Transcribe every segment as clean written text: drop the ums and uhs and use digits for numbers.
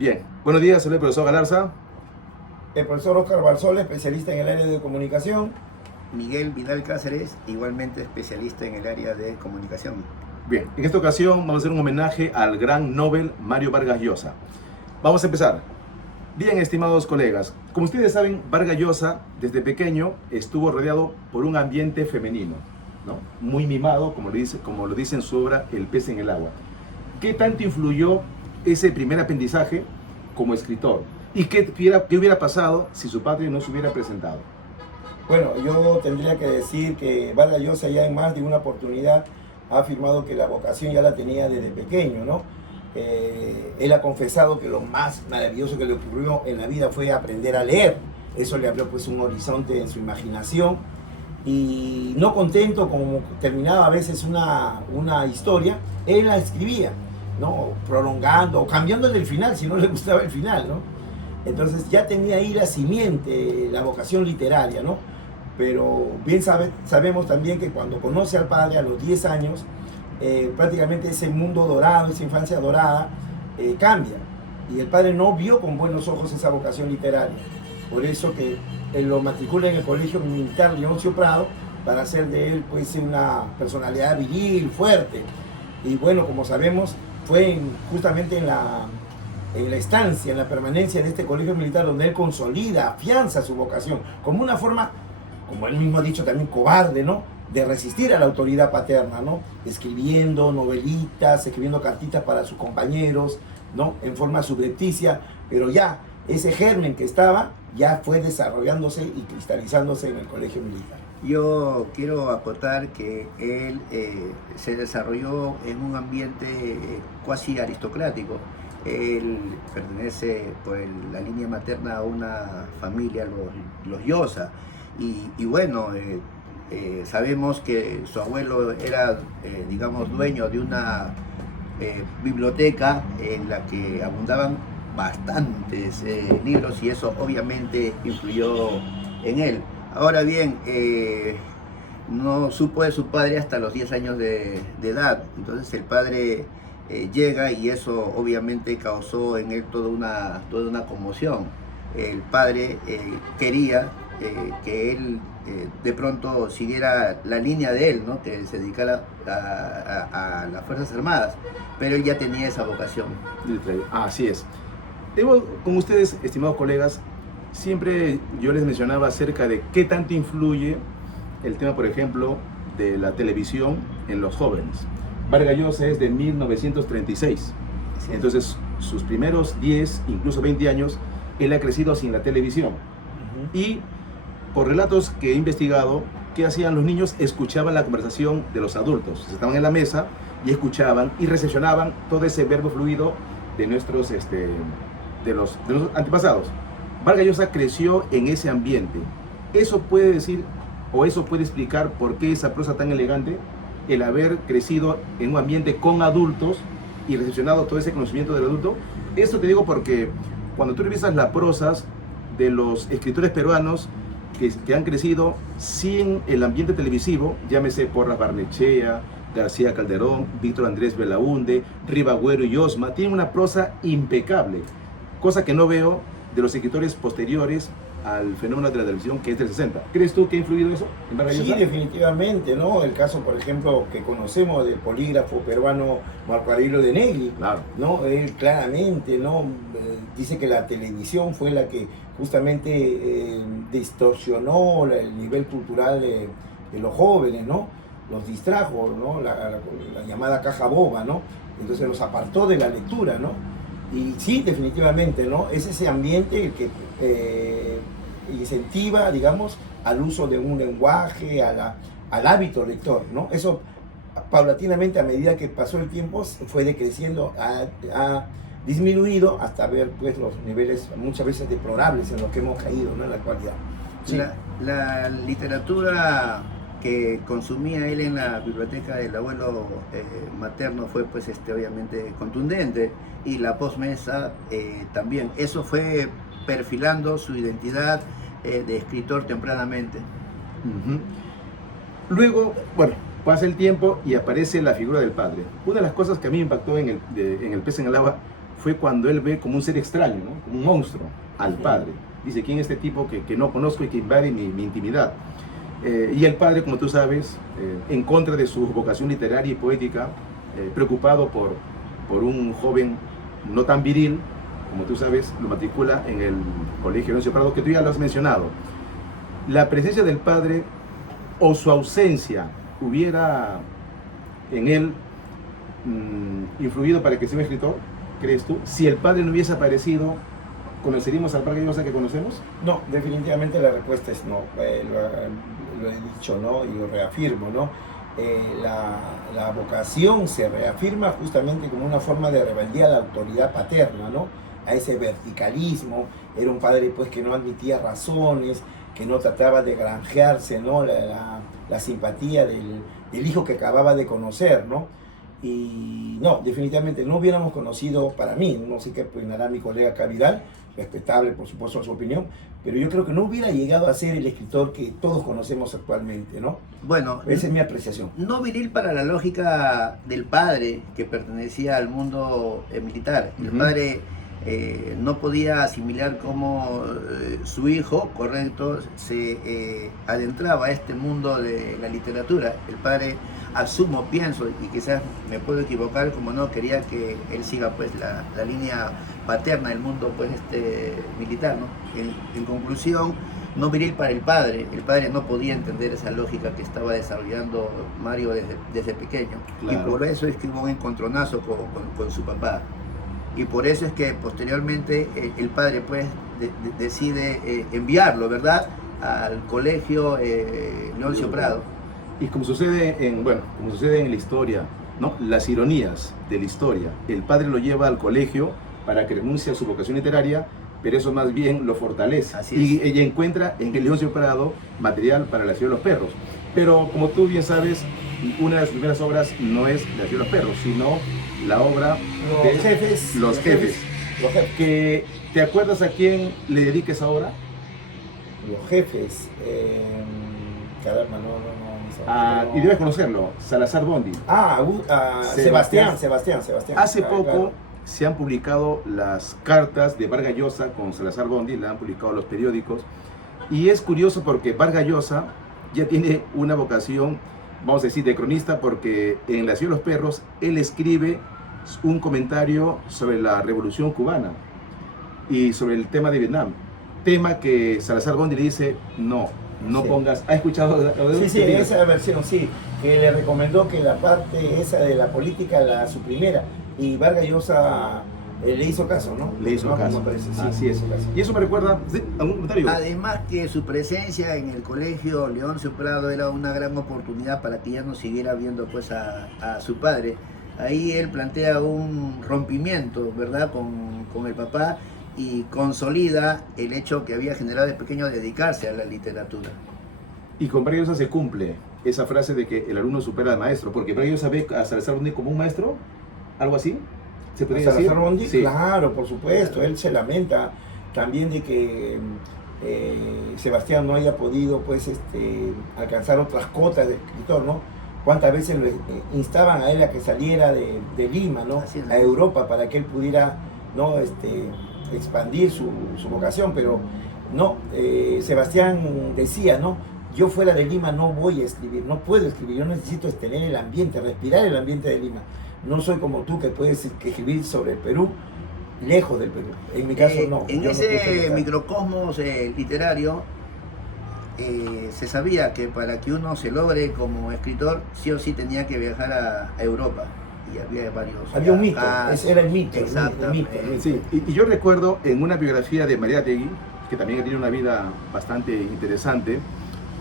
Bien, buenos días, soy el profesor Galarza. El profesor Oscar Barzola, especialista en el área de comunicación. Miguel Vidal Cáceres, igualmente especialista en el área de comunicación. Bien, en esta ocasión vamos a hacer un homenaje al gran Nobel Mario Vargas Llosa. Vamos a empezar. Bien, estimados colegas, como ustedes saben, Vargas Llosa desde pequeño estuvo rodeado por un ambiente femenino, ¿no? Muy mimado, como lo dice en su obra El pez en el agua. ¿Qué tanto influyó ese primer aprendizaje como escritor? ¿Y qué hubiera pasado si su padre no se hubiera presentado? Bueno, yo tendría que decir que Vargas Llosa ya en más de una oportunidad ha afirmado que la vocación ya la tenía desde pequeño, ¿no? Él ha confesado que lo más maravilloso que le ocurrió en la vida fue aprender a leer. Eso le abrió pues un horizonte en su imaginación. Y no contento como terminaba a veces una historia, él la escribía, ¿no? Prolongando o cambiándole el final si no le gustaba el final, ¿no? Entonces ya tenía ahí la simiente, la vocación literaria, ¿no? Pero bien sabemos también que cuando conoce al padre a los 10 años, prácticamente ese mundo dorado, esa infancia dorada, cambia. Y el padre no vio con buenos ojos esa vocación literaria. Por eso que él lo matricula en el Colegio Militar Leoncio Prado para hacer de él pues una personalidad viril, fuerte. Y bueno, como sabemos, fue justamente en la estancia, en la permanencia de este colegio militar donde él consolida, afianza su vocación, como una forma, como él mismo ha dicho también, cobarde, ¿no? De resistir a la autoridad paterna, ¿no? Escribiendo novelitas, escribiendo cartitas para sus compañeros, ¿no? En forma subrepticia, pero ya ese germen que estaba ya fue desarrollándose y cristalizándose en el colegio militar. Yo quiero acotar que él se desarrolló en un ambiente cuasi aristocrático. Él pertenece por la línea materna a una familia, los Llosa, y bueno, sabemos que su abuelo era, digamos, dueño de una biblioteca en la que abundaban bastantes libros, y eso obviamente influyó en él. Ahora bien, no supo de su padre hasta los 10 años de edad, entonces el padre llega y eso obviamente causó en él toda una conmoción. El padre quería que él de pronto siguiera la línea de él, ¿no? Que se dedicara a las Fuerzas Armadas, pero él ya tenía esa vocación. Así es. Con ustedes, estimados colegas, siempre yo les mencionaba acerca de qué tanto influye el tema, por ejemplo, de la televisión en los jóvenes. Vargas Llosa es de 1936, sí. Entonces sus primeros 10, incluso 20 años, él ha crecido sin la televisión. Y por relatos que he investigado, ¿qué hacían los niños? Escuchaban la conversación de los adultos, estaban en la mesa y escuchaban y recepcionaban todo ese verbo fluido de nuestros, de los antepasados. Vargas Llosa creció en ese ambiente. Eso puede decir, o eso puede explicar por qué esa prosa tan elegante, el haber crecido en un ambiente con adultos y recepcionado todo ese conocimiento del adulto. Esto te digo porque cuando tú revisas las prosas de los escritores peruanos que han crecido sin el ambiente televisivo, llámese Porras Barnechea, García Calderón, Víctor Andrés Belaúnde, Ribagüero y Osma, tienen una prosa impecable, cosa que no veo de los escritores posteriores al fenómeno de la televisión, que es del 60. ¿Crees tú que ha influido eso en Vargas Llosa? Sí, definitivamente, ¿no? El caso, por ejemplo, que conocemos del polígrafo peruano Marco Aurelio de Negri, claro, ¿no? Él claramente, ¿no? Dice que la televisión fue la que justamente distorsionó el nivel cultural de los jóvenes, ¿no? Los distrajo, ¿no? La llamada caja boba, ¿no? Entonces los apartó de la lectura, ¿no? Y sí, definitivamente, ¿no? Es ese ambiente el que incentiva, digamos, al uso de un lenguaje, al hábito lector, ¿no? Eso paulatinamente, a medida que pasó el tiempo, fue decreciendo, ha disminuido hasta ver pues los niveles muchas veces deplorables en los que hemos caído, ¿no? En la actualidad. Sí. La literatura que consumía él en la biblioteca del abuelo materno fue pues obviamente contundente, y la posmesa también. Eso fue perfilando su identidad de escritor tempranamente. Luego, bueno, pasa el tiempo y aparece la figura del padre. Una de las cosas que a mí me impactó en el pez en el agua fue cuando él ve como un ser extraño, ¿no? Como un monstruo al padre. Dice, ¿quién es este tipo que no conozco y que invade mi intimidad? Y el padre, como tú sabes, en contra de su vocación literaria y poética, preocupado por un joven no tan viril, como tú sabes, lo matricula en el Colegio Leoncio Prado, que tú ya lo has mencionado. La presencia del padre o su ausencia hubiera en él influido para que sea un escritor, ¿crees tú? Si el padre no hubiese aparecido, ¿conoceríamos al Vargas Llosa que conocemos? No, definitivamente la respuesta es no. Lo he dicho, ¿no? Y lo reafirmo, ¿no? La vocación se reafirma justamente como una forma de rebeldía a la autoridad paterna, ¿no? A ese verticalismo. Era un padre pues que no admitía razones, que no trataba de granjearse, ¿no? La simpatía del hijo que acababa de conocer, ¿no? Y no, definitivamente no hubiéramos conocido, para mí, no sé qué opinará mi colega Cavidal, respetable por supuesto su opinión, pero yo creo que no hubiera llegado a ser el escritor que todos conocemos actualmente, ¿no? Bueno, Esa es mi apreciación. no viril para la lógica del padre que pertenecía al mundo militar. El padre no podía asimilar cómo su hijo, correcto, se adentraba a este mundo de la literatura. El padre, asumo, pienso, y quizás me puedo equivocar, como no, quería que él siga pues la línea paterna del mundo pues militar, ¿no? En conclusión, no viril para el padre no podía entender esa lógica que estaba desarrollando Mario desde pequeño, Claro. Y por eso es que hubo un encontronazo con su papá, y por eso es que posteriormente el padre pues decide enviarlo, ¿verdad?, al colegio Leoncio Prado. Y como sucede como sucede en la historia, ¿no? Las ironías de la historia, el padre lo lleva al colegio para que renuncie a su vocación literaria, pero eso más bien lo fortalece. Así Y es. ella encuentra en el Leoncio Prado material para La ciudad de los perros. Pero como tú bien sabes, una de sus primeras obras no es La ciudad de los perros, sino la obra de Los jefes. Los jefes. Los jefes. Que, ¿te acuerdas a quién le dedica esa obra? Los jefes. Caramba, no. Y debes conocerlo, Salazar Bondi. Sebastián. Hace Claro, poco claro. se han publicado las cartas de Vargas Llosa con Salazar Bondi, la han publicado los periódicos. Y es curioso porque Vargas Llosa ya tiene una vocación, vamos a decir, de cronista, porque en La ciudad de los perros él escribe un comentario sobre la Revolución Cubana y sobre el tema de Vietnam. Tema que Salazar Bondi le dice, no Sí. pongas. ¿Has escuchado? Sí, esa versión, sí, que le recomendó que la parte esa de la política la suprimiera, y Vargas Llosa le hizo caso, ¿no? Le hizo No, caso. me parece, sí, Así le es. hizo caso. Y eso me recuerda a un comentario. Además que su presencia en el colegio Leoncio Prado era una gran oportunidad para que ya no siguiera viendo pues a su padre. Ahí él plantea un rompimiento, ¿verdad?, con el papá, y consolida el hecho que había generado de pequeño dedicarse a la literatura. Y con Vargas Llosa se cumple esa frase de que el alumno supera al maestro, porque Vargas Llosa ve a Salazar Bondi como un maestro, algo así, ¿se podría decir? Salazar Bondi, Sí. claro, por supuesto, él se lamenta también de que Sebastián no haya podido pues alcanzar otras cotas de escritor, ¿no? Cuántas veces lo instaban a él a que saliera de Lima, ¿no? Así es. A Europa, para que él pudiera, ¿no? Expandir su vocación, pero no, Sebastián decía, ¿no? Yo fuera de Lima no voy a escribir, no puedo escribir, yo necesito tener el ambiente, respirar el ambiente de Lima. No soy como tú que puedes escribir sobre el Perú, lejos del Perú. En mi caso no. En yo no pienso ese viajar. microcosmos literario se sabía que para que uno se logre como escritor, sí o sí tenía que viajar a Europa. Y había varios. Había un mito, casos. ese era el mito. el Exactamente. mito. Sí, y yo recuerdo en una biografía de María Tegui, que también tiene una vida bastante interesante,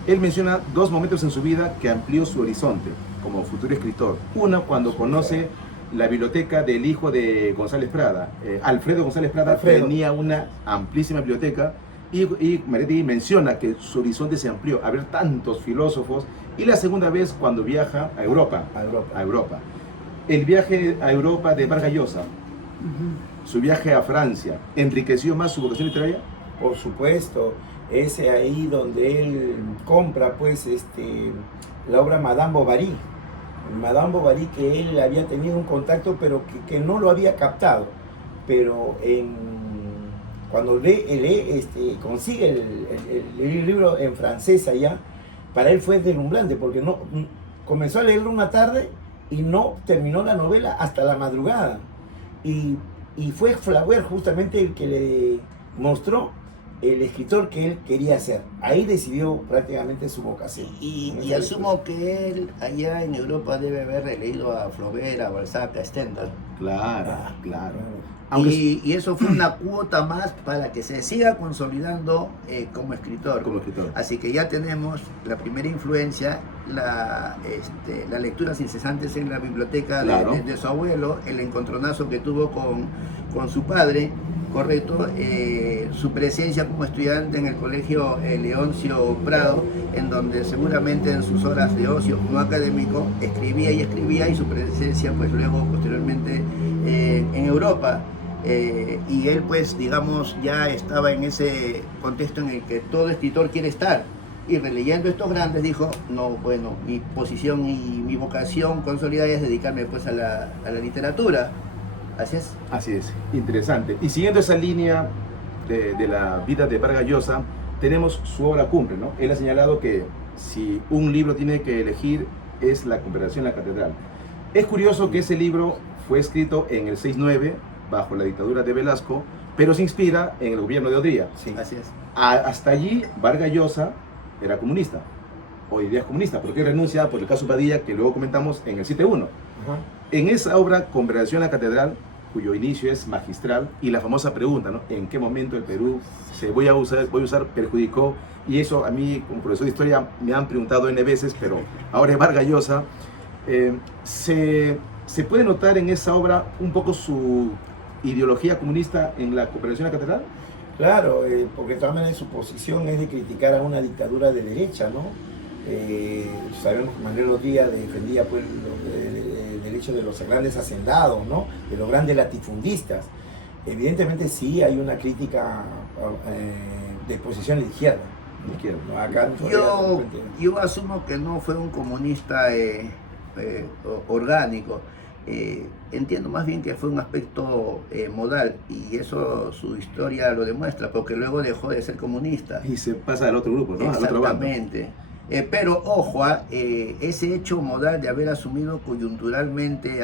él menciona dos momentos en su vida que amplió su horizonte como futuro escritor. Una, cuando conoce la biblioteca del hijo de González Prada. Alfredo González Prada tenía una amplísima biblioteca, y María Tegui menciona que su horizonte se amplió a ver tantos filósofos. Y la segunda vez cuando viaja a Europa. A Europa. El viaje a Europa de Vargas Llosa, su viaje a Francia, ¿enriqueció más su vocación literaria? Por supuesto, es ahí donde él compra pues la obra Madame Bovary. Madame Bovary, que él había tenido un contacto pero que no lo había captado. pero cuando consigue el libro en francés allá, para él fue deslumbrante, porque comenzó a leerlo una tarde y no terminó la novela hasta la madrugada. Y fue Flaubert justamente el que le mostró el escritor que él quería ser. Ahí decidió prácticamente su vocación. Y asumo que él allá en Europa debe haber leído a Flaubert, a Balzac, a Stendhal. Claro, claro. Y eso fue una cuota más para que se siga consolidando como escritor. Así que ya tenemos la primera influencia, las lecturas incesantes en la biblioteca de su abuelo, el encontronazo que tuvo con su padre, correcto, su presencia como estudiante en el colegio Leoncio Prado, en donde seguramente en sus horas de ocio no académico escribía y su presencia pues luego posteriormente en Europa. Y él pues digamos ya estaba en ese contexto en el que todo escritor quiere estar, y releyendo estos grandes dijo, no, bueno, mi posición y mi vocación consolidada es dedicarme pues a la literatura. Así es. Así es, interesante. Y siguiendo esa línea de la vida de Vargas Llosa, tenemos su obra cumbre, ¿no? Él ha señalado que si un libro tiene que elegir es La Conversación en la Catedral. Es curioso que ese libro fue escrito en el 6-9, bajo la dictadura de Velasco, pero se inspira en el gobierno de Odría. Sí, así es. Hasta allí Vargas Llosa era comunista, hoy día es comunista, porque renuncia por el caso Padilla, que luego comentamos en el 7-1. En esa obra, Conversación en la Catedral, cuyo inicio es magistral, y la famosa pregunta, ¿no? ¿En qué momento el Perú voy a usar, perjudicó? Y eso a mí, como profesor de historia, me han preguntado N veces, pero ahora es Vargas Llosa. Se puede notar en esa obra un poco su ideología comunista en la Conversación en la Catedral. Claro, porque también su posición es de criticar a una dictadura de derecha, ¿no? Sabemos que Manuel Odría defendía pues los derechos de los grandes hacendados, ¿no? De los grandes latifundistas. Evidentemente sí hay una crítica de posición de izquierda. ¿No? Acá yo asumo que no fue un comunista orgánico. Entiendo más bien que fue un aspecto modal, y eso su historia lo demuestra, porque luego dejó de ser comunista. Y se pasa al otro grupo, ¿no? Exactamente. Pero ojo, ese hecho modal de haber asumido coyunturalmente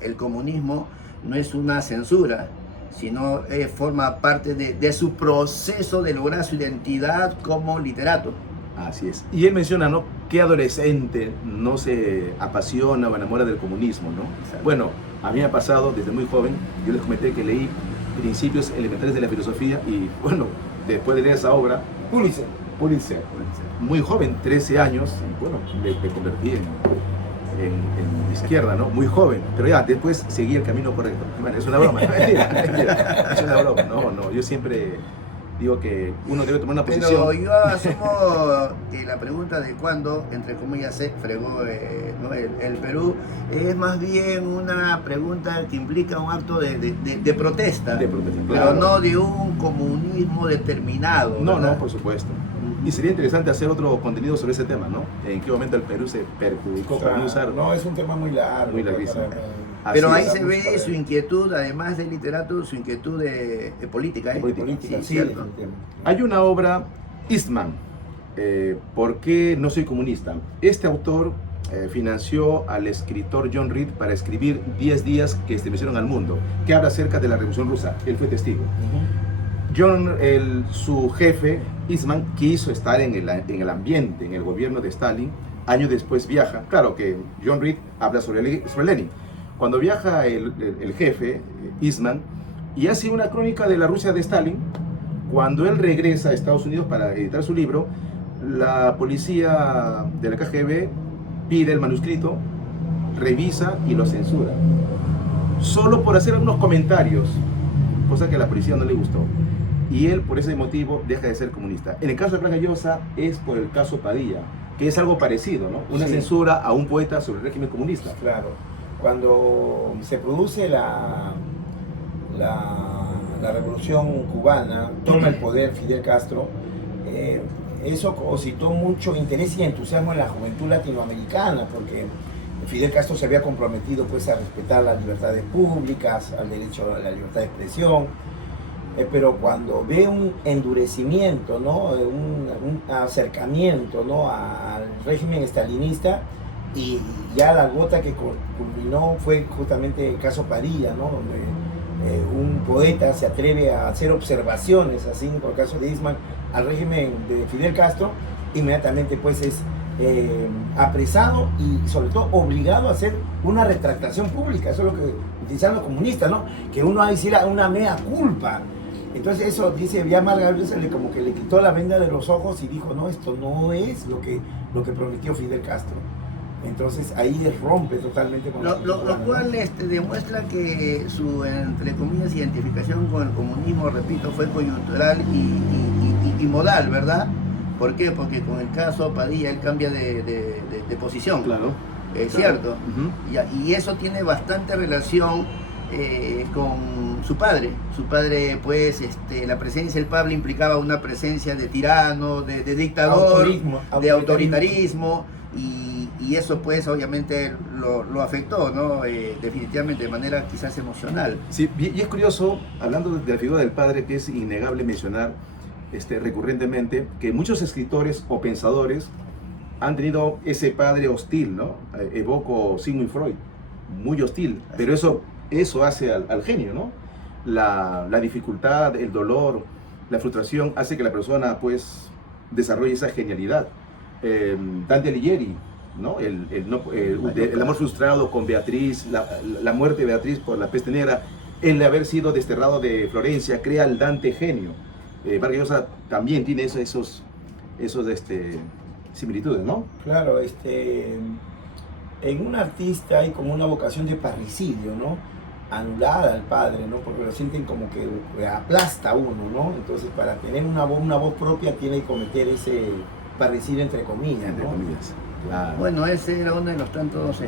el comunismo no es una censura, sino forma parte de su proceso de lograr su identidad como literato. Así es. Y él menciona, ¿no? ¿Qué adolescente no se apasiona o enamora del comunismo, ¿no? Exacto. Bueno, a mí me ha pasado desde muy joven. Yo les comenté que leí Principios Elementales de la Filosofía y, bueno, después de leer esa obra, Pulitzer, muy joven, 13 años, y bueno, me convertí en izquierda, ¿no? Muy joven, pero ya, después seguí el camino correcto. Bueno, es una broma, mentira, es una broma, no, yo siempre digo que uno debe tomar una posición. Pero yo asumo que la pregunta de cuándo, entre comillas, se fregó ¿no? el Perú, es más bien una pregunta que implica un acto de protesta. De protesta, pero claro. no de un comunismo determinado. No, ¿verdad? no, por supuesto. Y sería interesante hacer otro contenido sobre ese tema, ¿no? En qué momento el Perú se perjudicó para no usar. No, es un tema muy largo. Muy larguísimo. Pero ahí es. se ve su inquietud, además de literato, su inquietud de política. Política, sí, cierto. Hay una obra, Eastman, ¿por qué no soy comunista? Este autor financió al escritor John Reed para escribir 10 días que estremecieron al mundo, que habla acerca de la Revolución Rusa. Él fue testigo. Su jefe, Eastman, quiso estar en el ambiente, en el gobierno de Stalin. Años después viaja. Claro que John Reed habla sobre Lenin. Cuando viaja el jefe, Eastman, y hace una crónica de la Rusia de Stalin, cuando él regresa a Estados Unidos para editar su libro, la policía de la KGB pide el manuscrito, revisa y lo censura. Solo por hacer algunos comentarios, cosa que a la policía no le gustó. Y él, por ese motivo, deja de ser comunista. En el caso de Vargas Llosa es por el caso Padilla, que es algo parecido, ¿no? Una censura a un poeta sobre el régimen comunista. Claro. Cuando se produce la revolución cubana, toma el poder Fidel Castro, eso suscitó mucho interés y entusiasmo en la juventud latinoamericana, porque Fidel Castro se había comprometido pues a respetar las libertades públicas, al derecho a la libertad de expresión, pero cuando ve un endurecimiento, ¿no? un acercamiento, ¿no? al régimen estalinista, y ya la gota que culminó fue justamente el caso Padilla, ¿no? Donde un poeta se atreve a hacer observaciones, así por el caso de Eastman, al régimen de Fidel Castro, inmediatamente pues es apresado y sobre todo obligado a hacer una retractación pública. Eso es lo que utilizan los comunistas, ¿no? Que uno va a decir una mea culpa. Entonces eso, dice, ya Vargas Llosa como que le quitó la venda de los ojos y dijo, no, esto no es lo que prometió Fidel Castro. Entonces ahí rompe totalmente con lo cual demuestra que su, entre comillas, identificación con el comunismo, repito, fue coyuntural y modal, ¿verdad? ¿Por qué? Porque con el caso Padilla él cambia de posición. Claro. Es cierto. Y eso tiene bastante relación con su padre. Su padre, pues, la presencia del Pablo implicaba una presencia de tirano, de dictador, de autoritarismo, y eso, pues, obviamente lo afectó, ¿no? Definitivamente, de manera quizás emocional. Sí, y es curioso, hablando de la figura del padre, que es innegable mencionar recurrentemente, que muchos escritores o pensadores han tenido ese padre hostil, ¿no? Evoco Sigmund Freud, muy hostil, pero eso hace al genio, ¿no? La dificultad, el dolor, la frustración hace que la persona pues desarrolle esa genialidad. Dante Alighieri, ¿no? El amor frustrado con Beatriz, la muerte de Beatriz por la peste negra, el haber sido desterrado de Florencia, crea el Dante genio. Vargas Llosa también tiene esos similitudes, ¿no? Claro, en un artista hay como una vocación de parricidio, ¿no? Anulada al padre, ¿no? Porque lo sienten como que aplasta a uno, ¿no? Entonces, para tener una voz propia tiene que cometer ese parricidio entre comillas, Entre ¿no? comillas. Claro. Bueno, ese era uno de los tantos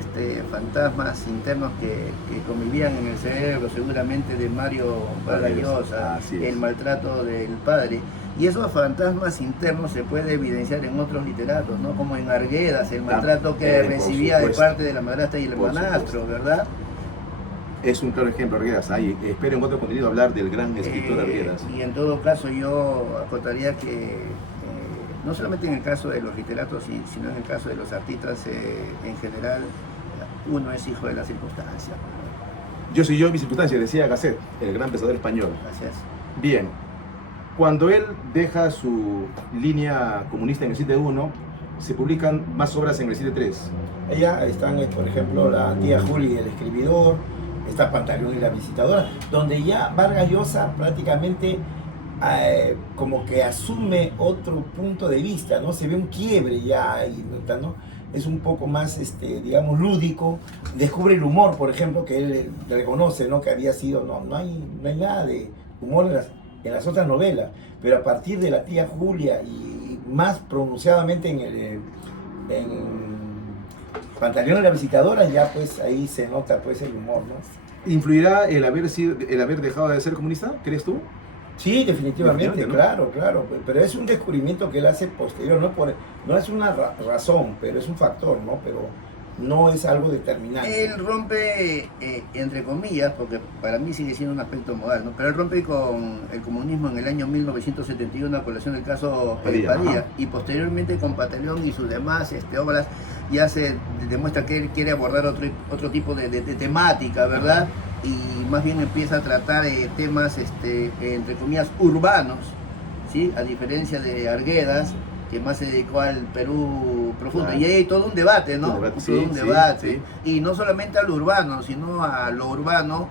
fantasmas internos que convivían en el cerebro, seguramente, de Mario Vargas Llosa, el maltrato del padre. Y esos fantasmas internos se puede evidenciar en otros literatos, ¿no? Como en Arguedas, el maltrato que recibía de parte de la madrastra y el hermanastro, ¿verdad? Es un claro ejemplo, Arguedas. Espero en otro contenido hablar del gran escritor Arguedas. Y en todo caso yo acotaría que no solamente en el caso de los literatos, sino en el caso de los artistas en general, uno es hijo de la circunstancia. Yo soy yo en mi circunstancia, decía Gasset, el gran pensador español. Gracias. Bien, cuando él deja su línea comunista en el 7.1, se publican más obras en el 7.3. Allá están, por ejemplo, La tía Juli y el escribidor, está Pantaleón y la visitadora, donde ya Vargas Llosa prácticamente como que asume otro punto de vista, ¿no? Se ve un quiebre ya ahí, ¿no? Es un poco más, digamos, lúdico. Descubre el humor, por ejemplo, que él reconoce, ¿no? Que había sido, no hay nada de humor en las otras novelas, pero a partir de La tía Julia y más pronunciadamente en Pantaleón y la visitadora, ya pues ahí se nota pues el humor, ¿no? ¿Influirá el haber dejado de ser comunista, crees tú? Sí, definitivamente, ¿no? claro, pero es un descubrimiento que él hace posterior, no es una razón, pero es un factor, ¿no? Pero no es algo determinante. Él rompe, entre comillas, porque para mí sigue siendo un aspecto modal, ¿no? Pero él rompe con el comunismo en el año 1971 a colación del caso Padilla, y posteriormente con Pantaleón y sus demás obras ya se demuestra que él quiere abordar otro tipo de temática, ¿verdad? Y más bien empieza a tratar temas, entre comillas, urbanos, ¿sí? A diferencia de Arguedas, que más se dedicó al Perú profundo. Claro. Y hay todo un debate, ¿no? Un debate. Sí. Y no solamente a lo urbano, sino a lo urbano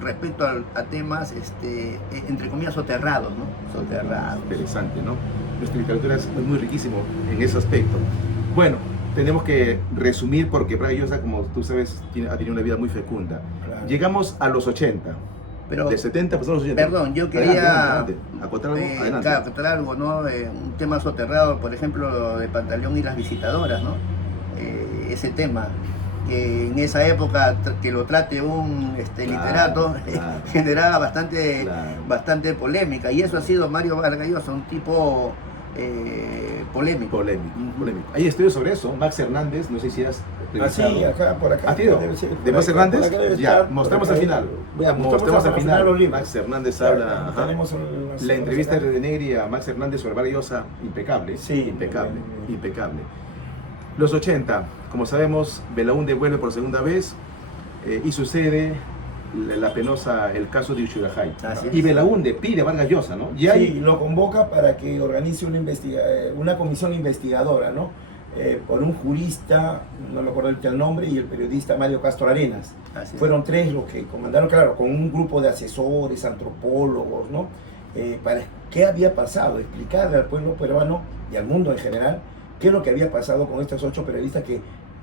respecto a temas, entre comillas, soterrados, ¿no? Soterrados. Interesante, ¿no? Nuestra literatura es muy riquísimo en ese aspecto. Bueno, tenemos que resumir porque Vargas Llosa, como tú sabes, ha tenido una vida muy fecunda. Claro. Llegamos a los 80. Pero, de 70 pasamos a los 80. Perdón, yo quería adelante. ¿Acotar algo? Adelante. acotar algo, ¿no? Un tema soterrado, por ejemplo, de Pantaleón y las visitadoras, ¿no? Ese tema, que en esa época que lo trate un literato, generaba bastante polémica, y eso ha sido Mario Vargas Llosa, un tipo polémico. Polémico. Hay estudios sobre eso. Max Hernández, no sé si has revisado. Sí, acá, por acá. ¿Has ido? Debe ser, ¿De Max por acá, Hernández? por acá debe Ya, estar, mostramos por al acá. final. Ya, Mostramos al final. los libros. Max Hernández Claro, habla. Ajá. tenemos La entrevista de Renegri a Max Hernández sobre Vargas Llosa, impecable. Sí, impecable, muy bien. impecable. Los 80, como sabemos, Belaúnde vuelve por segunda vez y sucede el caso de Ushurajay. Así es. Y Belaúnde pide a Vargas Llosa, ¿no? Y Sí, hay, lo convoca para que organice una comisión investigadora, ¿no? Por un jurista, no me acuerdo el nombre, y el periodista Mario Castro Arenas. Así es. Fueron tres los que comandaron, claro, con un grupo de asesores, antropólogos, ¿no? Para qué había pasado, explicarle al pueblo peruano y al mundo en general qué es lo que había pasado con estos 8 periodistas que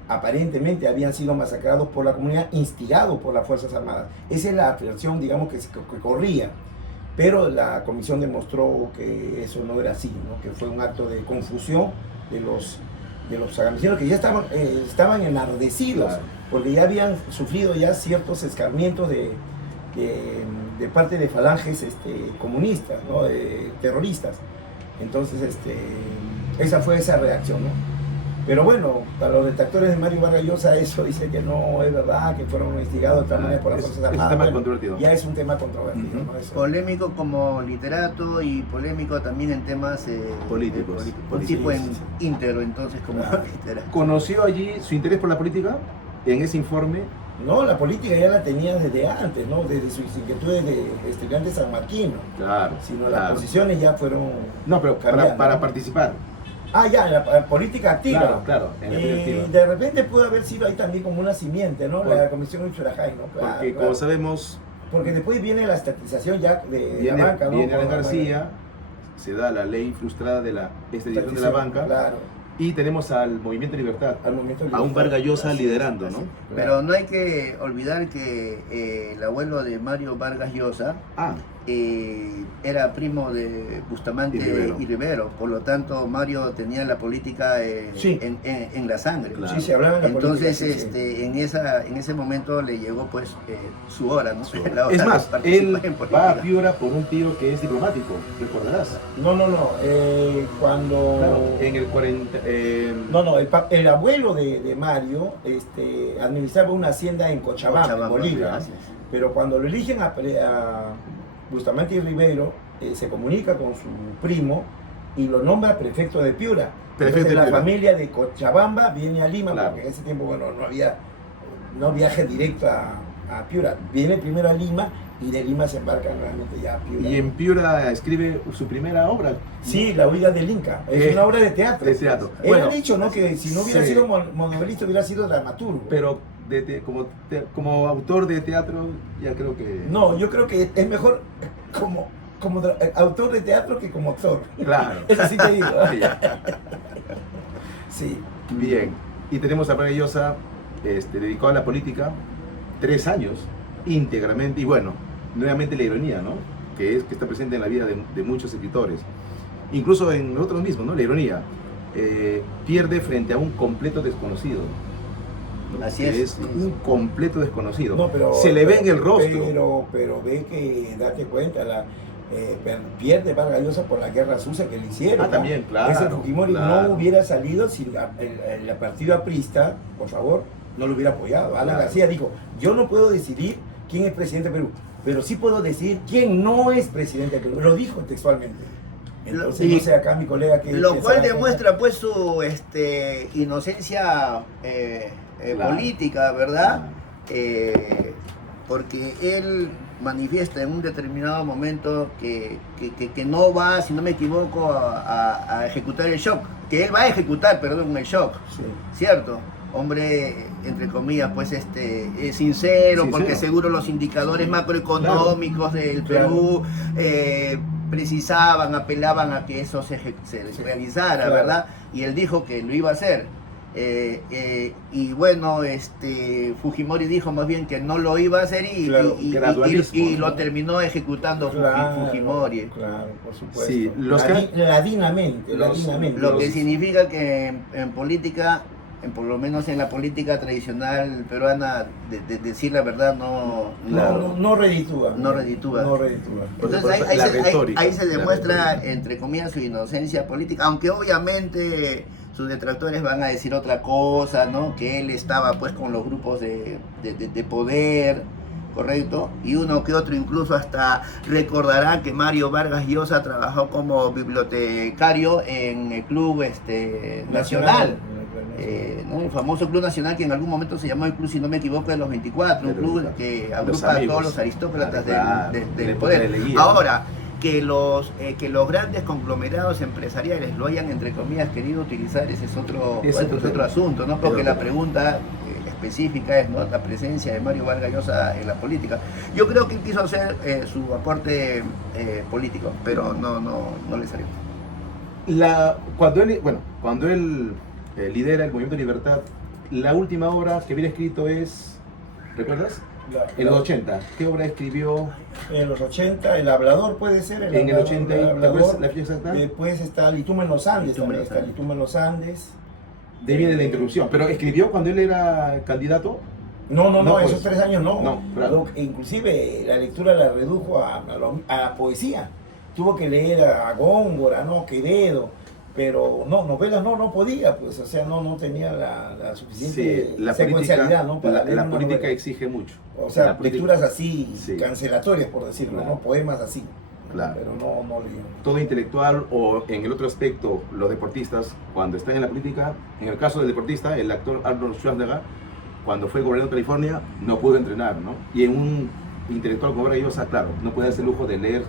aparentemente habían sido masacrados por la comunidad, instigados por las Fuerzas Armadas. Esa es la versión, digamos, que corría. Pero la comisión demostró que eso no era así, ¿no? Que fue un acto de confusión de los sagamicinos que ya estaban enardecidos, claro, porque ya habían sufrido ya ciertos escarmientos de parte de falanges comunistas, ¿no? Terroristas. Entonces, esa fue esa reacción, ¿no? Pero bueno, para los detractores de Mario Vargas Llosa eso dice que no es verdad, que fueron instigados de tal manera por las Fuerzas es un Armadas. tema Bueno, controvertido. ya es un tema controvertido, Ujú. ¿no? Eso. Polémico como literato y polémico también en temas Políticos. Un tipo Sí, sí, sí. íntegro entonces como Claro. literato. ¿Conoció allí su interés por la política? En ese informe, No, la política ya la tenía desde antes, ¿no? Desde sus inquietudes de estudiante sanmarquino. claro, Sino las claro. posiciones ya fueron... No, pero cambiando, para ¿no? participar. Ah, ya, la política activa. Claro, claro, en la política activa. De repente pudo haber sido ahí también como una simiente, ¿no? Por- La comisión Ushurajay, ¿no? Claro, Porque claro. como sabemos, Porque después viene la estatización ya de viene, la banca, ¿no? viene Alan Con- García, se da la ley frustrada de la estatización de la banca, Claro, y tenemos al Movimiento Libertad, al momento a un Vargas Llosa Así es, liderando, así ¿no? es, Pero no hay que olvidar que el abuelo de Mario Vargas Llosa Ah, era primo de Bustamante Y Rivero. por lo tanto Mario tenía la política Sí. en la sangre. Claro. Sí, se hablaba en la Entonces, política, sí, sí. en ese momento le llegó pues su hora, ¿no? su hora. La hora Es de más, participar en él política. va a Piura por un tío que es diplomático, recordarás. No, cuando... Claro, en el 40... No, el abuelo de Mario administraba una hacienda en Cochabamba, en Bolivia. así es. Pero cuando lo eligen a Bustamante y Rivero, se comunica con su primo y lo nombra prefecto de Piura. Prefecto Entonces de la Piura. familia de Cochabamba viene a Lima, Claro. porque en ese tiempo, bueno, no viaje directo a Piura. Viene primero a Lima y de Lima se embarca nuevamente ya a Piura. Y en Piura escribe su primera obra. Sí, La huida del Inca. Es una obra de teatro. De teatro. Él Bueno, ha dicho, ¿no? Que si no hubiera sí. sido monovelista, hubiera sido dramaturgo. Pero como autor de teatro, ya creo que... No, yo creo que es mejor como autor de teatro que como actor. Claro. Eso sí te digo. Ya. Sí. Bien. Y tenemos a Vargas Llosa, dedicado a la política, 3 años, íntegramente. Y bueno, nuevamente la ironía, ¿no? Que está presente en la vida de muchos escritores. Incluso en nosotros mismos, ¿no? La ironía. Pierde frente a un completo desconocido. ¿no? Así Que es. un completo desconocido. No, pero, Se le ve en el rostro. Pero ve que, date cuenta, pierde Vargas Llosa por la guerra sucia que le hicieron. Ah, ¿no? también, claro, Ese Fujimori claro. no hubiera salido si el partido aprista, por favor, no lo hubiera apoyado. Alan Claro. García dijo, yo no puedo decidir quién es presidente de Perú, pero sí puedo decidir quién no es presidente de Perú. Lo dijo textualmente. Entonces, Y- no sé acá mi colega que... Lo cual sabe- demuestra pues su inocencia Claro. política, ¿verdad? Porque él manifiesta en un determinado momento que no va, si no me equivoco, a ejecutar el shock, que él va a ejecutar, perdón, el shock, Sí. ¿cierto? Hombre, entre comillas, pues sincero, porque Sincero. seguro los indicadores macroeconómicos del Claro. Perú precisaban, apelaban a que eso se realizara, Claro. ¿verdad? Y él dijo que lo iba a hacer. Y bueno, Fujimori dijo más bien que no lo iba a hacer Claro, gradualismo, y ¿no? lo terminó ejecutando Fujimori. Claro, por supuesto. Sí, los Ladinamente, Lo que ladinamente. significa que en política por lo menos en la política tradicional peruana, de decir la verdad no reditúa. No reditúa. No reditúa. Entonces ahí se demuestra, entre comillas, su inocencia política, aunque obviamente sus detractores van a decir otra cosa, ¿no? Que él estaba pues con los grupos de poder, correcto, y uno que otro incluso hasta recordará que Mario Vargas Llosa trabajó como bibliotecario en el Club Nacional. ¿No? El famoso Club Nacional, que en algún momento se llamó el Club, si no me equivoco, de los 24, un club que agrupa a todos los aristócratas del poder. Ahora, que los grandes conglomerados empresariales lo hayan, entre comillas, querido utilizar, ese es otro asunto, ¿no? Porque la pregunta específica es, ¿no?, la presencia de Mario Vargas Llosa en la política. Yo creo que él quiso hacer su aporte político, pero no le salió. Cuando él lidera el Movimiento de Libertad, la última obra que hubiera escrito es, ¿recuerdas? En los 80. ¿Qué obra escribió? En los 80, El Hablador puede ser. En el 80, ¿recuerdas la fecha exacta? Después está Lituma en los Andes, Lituma en los Andes. De ahí viene la introducción. ¿Pero escribió cuando él era candidato? No, pues, esos 3 años no. Claro. Inclusive la lectura la redujo a la poesía. Tuvo que leer a Góngora, Quevedo, pero novelas no podía, pues, o sea, no tenía la suficiente secuencialidad, ¿no? Para leer la una política novela. Exige mucho. O sea, lecturas así, cancelatorias, por decirlo, Claro. ¿no? Poemas así. Claro. Pero no leía. Todo intelectual, o en el otro aspecto, los deportistas, cuando están en la política, en el caso del deportista, el actor Arnold Schwarzenegger, cuando fue gobernador de California, no pudo entrenar, ¿no? Y en un intelectual como Vargas Llosa, claro, no puede darse el lujo de leer.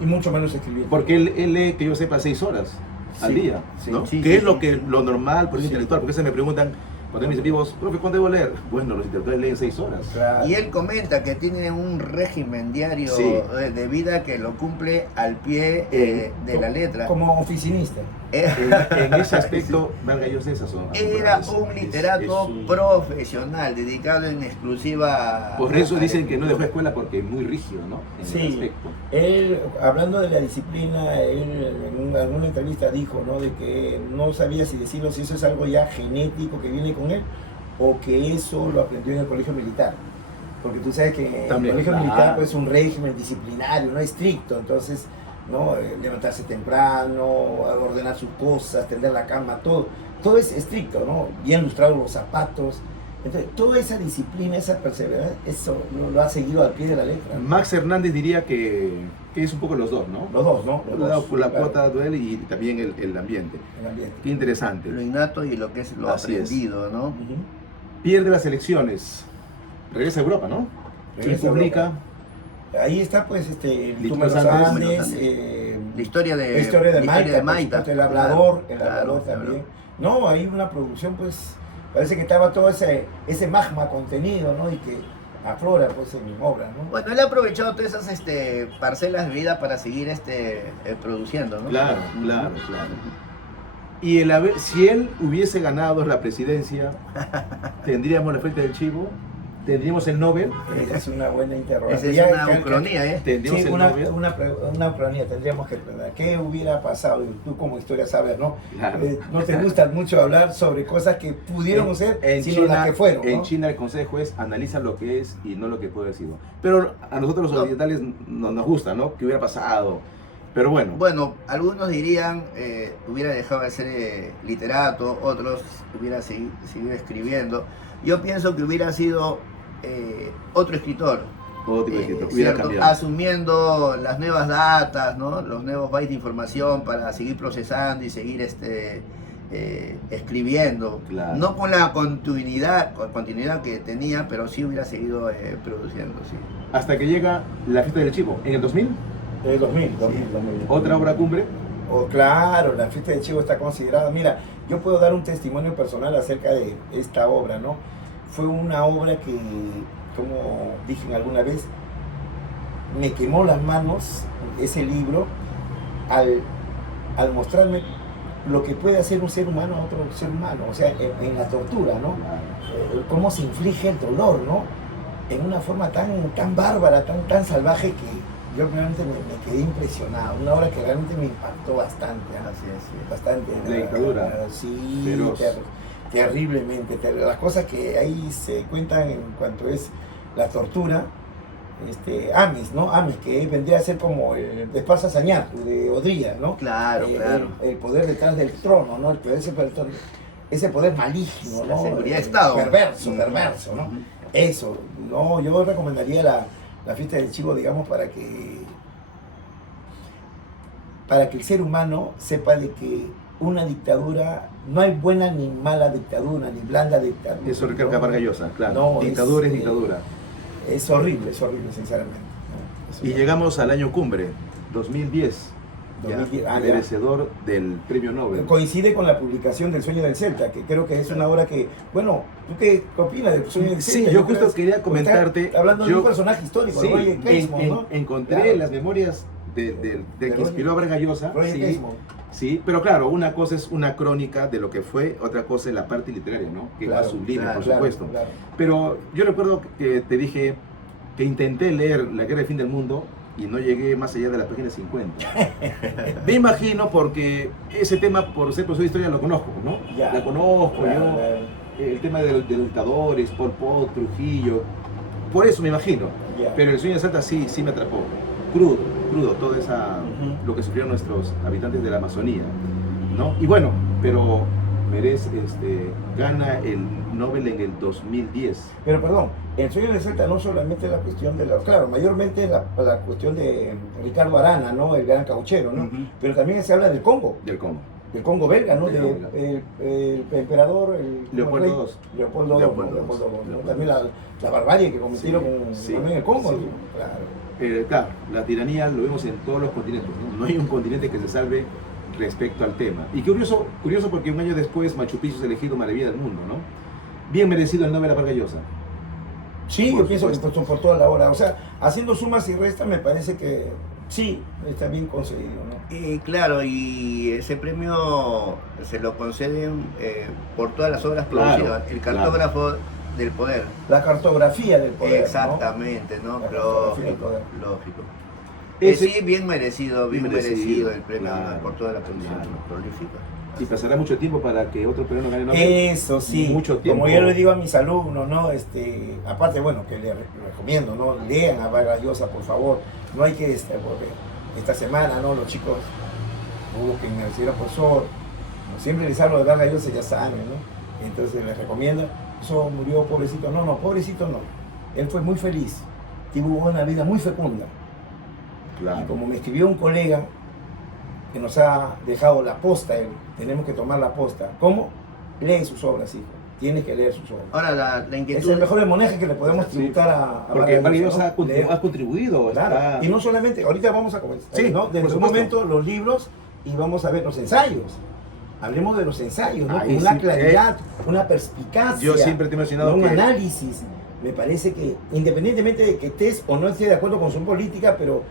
Y mucho menos escribir. Porque él lee, que yo sepa, 6 horas al día, ¿no? Que es lo normal por un intelectual, porque se me preguntan, cuando mis amigos, profe, ¿cuándo debo leer? Bueno, los intelectuales leen 6 horas. Claro. Y él comenta que tiene un régimen diario de vida que lo cumple al pie de la letra. Como oficinista. En ese aspecto, Vargas Llosa es eso. Era un literato profesional, dedicado en exclusiva. Por eso dicen que no dejó escuela, porque es muy rígido, ¿no? En ese aspecto. Él, hablando de la disciplina, él en alguna entrevista dijo, ¿no?, de que no sabía si decirlo, si eso es algo ya genético que viene con él, o que eso lo aprendió en el colegio militar. Porque tú sabes que también, el colegio militar pues, es un régimen disciplinario, no estricto, entonces, ¿no?, levantarse temprano, ordenar sus cosas, tender la cama, todo es estricto, ¿no? Bien lustrados los zapatos. Entonces, toda esa disciplina, esa perseverancia, eso lo ha seguido al pie de la letra. Max Hernández diría que es un poco los dos, ¿no? Los dos, ¿no? La cuota de él y también el ambiente. Qué interesante. Lo innato y lo que es lo aprendido, ¿no? Pierde las elecciones, regresa a Europa, ¿no? Y publica. Ahí está, pues, Lituma en los Andes, la historia de Maita. El Hablador también. No, hay una producción, pues, parece que estaba todo ese magma contenido, ¿no? Y que aflora, pues, en mi obra, ¿no? Bueno, él ha aprovechado todas esas parcelas de vida para seguir produciendo, ¿no? Claro. Y si él hubiese ganado la presidencia, ¿tendríamos la frente del chivo? ¿Tendríamos el Nobel? Esa es una buena interrogación. Esa es una ucronía, ¿eh? ¿Tendríamos el Nobel? Una ucronía, tendríamos que pensar. ¿Qué hubiera pasado? Y tú como historia sabes, ¿no? Claro. No te gusta mucho hablar sobre cosas que pudieron ser, sino China, las que fueron, ¿no? En China el consejo es analiza lo que es y no lo que puede haber sido. Pero a nosotros los orientales nos gusta, ¿no? ¿Qué hubiera pasado? Pero bueno. Bueno, algunos dirían hubiera dejado de ser literato, otros hubiera seguido escribiendo. Yo pienso que hubiera sido otro escritor. Hubiera cambiado. Asumiendo las nuevas datas, ¿no? Los nuevos bytes de información para seguir procesando y seguir escribiendo. Claro. No con la continuidad que tenía, pero sí hubiera seguido produciendo, sí. Hasta que llega La fiesta del chivo, en el 2000. 2000. Otra obra cumbre. Claro, La fiesta del chivo está considerada. Mira, yo puedo dar un testimonio personal acerca de esta obra, ¿no? Fue una obra que, como dije alguna vez, me quemó las manos ese libro al mostrarme lo que puede hacer un ser humano a otro ser humano, o sea, en la tortura, ¿no? Cómo se inflige el dolor, ¿no? En una forma tan bárbara, tan salvaje, que yo realmente me quedé impresionado. Una obra que realmente me impactó bastante, ¿no? Así es. Bastante. La dictadura. Sí, terriblemente. Las cosas que ahí se cuentan en cuanto es la tortura, Amis, ¿no? Amis, que vendría a ser como el de Esparza Sañartu, de Odría, ¿no? Claro, claro. El poder detrás del trono, ¿no? Ese poder maligno, La ¿no? seguridad de Estado. Perverso, ¿no? Ujú. Eso, no, yo recomendaría la fiesta del chivo, digamos, para que el ser humano sepa de que una dictadura, no hay buena ni mala dictadura, ni blanda dictadura. Eso recarga ¿no? Vargas Llosa, claro. No, Dictadura es dictadura. Es horrible, sinceramente. ¿no? Y llegamos al año cumbre, 2010. 2010, Ya, ya. merecedor del premio Nobel. Coincide con la publicación del Sueño del Celta, que creo que es una obra que, bueno, ¿tú qué opinas del Sueño del Sí, Celta? yo justo quería comentarte. Hablando de yo- un personaje histórico, Sí, Roger Casement, ¿no? encontré Claro. las memorias de que Roger- inspiró a Vargas Llosa. Roger Sí, Casement. sí, pero claro, una cosa es una crónica de lo que fue, otra cosa es la parte literaria, ¿no? Que Claro, va sublime, claro, por Claro, supuesto. claro. Pero yo recuerdo que te dije que intenté leer La Guerra del Fin del Mundo y no llegué más allá de la página 50. Me imagino porque ese tema, por ser profesor de historia, lo conozco, ¿no? Ya. La conozco Claro, yo. claro. El tema de los dictadores, Pol Pot, Trujillo. Por eso me imagino. Ya. Pero el Sueño de Salta sí me atrapó. Crudo, todo Ujú. lo que sufrieron nuestros habitantes de la Amazonía, ¿no? Y bueno, pero merece, gana el Nobel en el 2010. Pero perdón, el Sueño del Celta no solamente es la cuestión de claro, mayormente la cuestión de Ricardo Arana, ¿no? El gran cauchero, ¿no? Ujú. Pero también se habla del Congo Del Congo. belga, ¿no? Del Congo belga. El emperador, Leopoldo rey, II. Leopoldo II, Leopoldo ¿no? II. También la barbarie que cometieron Sí, también en el Congo, sí. ¿no? Claro. Claro, la tiranía lo vemos en todos los continentes, ¿no? No hay un continente que se salve respecto al tema. Y curioso porque un año después Machu Picchu es elegido Maravilla del Mundo, ¿no? Bien merecido el Nobel a Vargas Llosa. Sí, Por yo pienso que supuesto. por toda la hora. O sea, haciendo sumas y restas me parece que sí, está bien conseguido, ¿no? Y claro, y ese premio se lo conceden por todas las obras Claro, producidas. El cartógrafo del poder. La cartografía del poder, ¿no? Exactamente, ¿no? La cartografía del Lógico, poder. lógico. Ese- Sí, bien merecido el premio claro, por toda la producción claro. prolífica. Y pasará mucho tiempo para que otro peruano gane Nobel. Eso sí, Mucho tiempo. como yo le digo a mis alumnos, ¿no? Aparte, bueno, que les recomiendo, ¿no? Lean a Vargas Llosa, por favor. No hay que, porque esta semana, ¿no? Los chicos busquen el señor profesor. Siempre les hablo de Vargas Llosa, ya saben, ¿no? Entonces les recomiendo. Eso murió pobrecito. No, pobrecito no. Él fue muy feliz. Tuvo una vida muy fecunda. Claro. Y como me escribió un colega que nos ha dejado la posta, tenemos que tomar la posta. ¿Cómo? Lee sus obras, hijo. Tienes que leer sus obras. Ahora, la Es inquietud... el mejor homenaje que le podemos Sí. tributar a Porque Vargas Llosa, Llosa ¿no? Leer. ha contribuido. Claro. está- Y no solamente, ahorita vamos a comenzar, Sí, ¿no? por Dentro de un supuesto. momento los libros y vamos a ver los ensayos. Hablemos de los ensayos, ¿no? Ahí Con una sí, claridad, una perspicacia. Yo siempre te he mencionado ¿no? Un que- análisis. Me parece que, independientemente de que estés o no estés de acuerdo con su política, pero